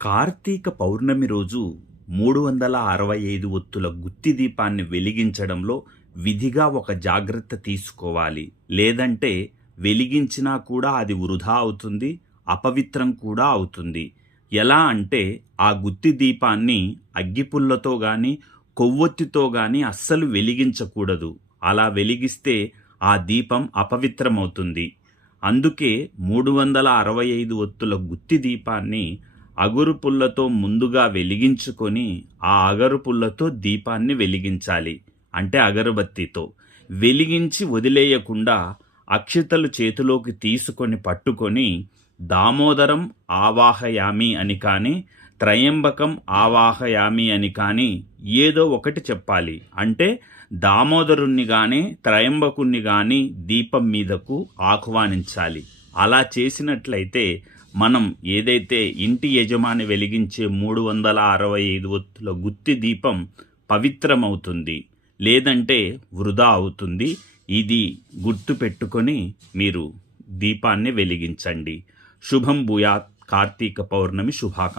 కార్తీక పౌర్ణమి రోజు మూడు వందల అరవై ఐదు ఒత్తుల గుత్తి దీపాన్ని వెలిగించడంలో విధిగా ఒక జాగ్రత్త తీసుకోవాలి. లేదంటే వెలిగించినా కూడా అది వృధా అవుతుంది అపవిత్రం కూడా అవుతుంది. ఎలా అంటే ఆ గుత్తి దీపాన్ని అగ్గిపుల్లతో గాని కొవ్వొత్తితో గాని అస్సలు వెలిగించకూడదు. అలా వెలిగిస్తే ఆ దీపం అపవిత్రమవుతుంది. అందుకే మూడు వందల అరవై ఐదు ఒత్తుల గుత్తి దీపాన్ని అగురు పుల్లతో ముందుగా వెలిగించుకొని ఆ అగరు పుల్లతో దీపాన్ని వెలిగించాలి అంటే అగరబత్తితో. వెలిగించి వదిలేయకుండా అక్షితలు చేతిలోకి తీసుకొని పట్టుకొని దామోదరం ఆవాహయామి అని కానీ త్రయంబకం ఆవాహయామి అని కానీ ఏదో ఒకటి చెప్పాలి. అంటే దామోదరుణ్ణి కానీ త్రయంబకుణ్ణి కానీ దీపం మీదకు ఆహ్వానించాలి. అలా చేసినట్లయితే మనం ఏదైతే ఇంటి యజమాని వెలిగించే మూడు వందల అరవై ఐదు ఒత్తుల గుత్తి దీపం పవిత్రమవుతుంది లేదంటే వృధా అవుతుంది ఇది గుర్తు పెట్టుకొని మీరు దీపాన్ని వెలిగించండి. శుభం భూయాత్ కార్తీక పౌర్ణమి శుభాకాంక్ష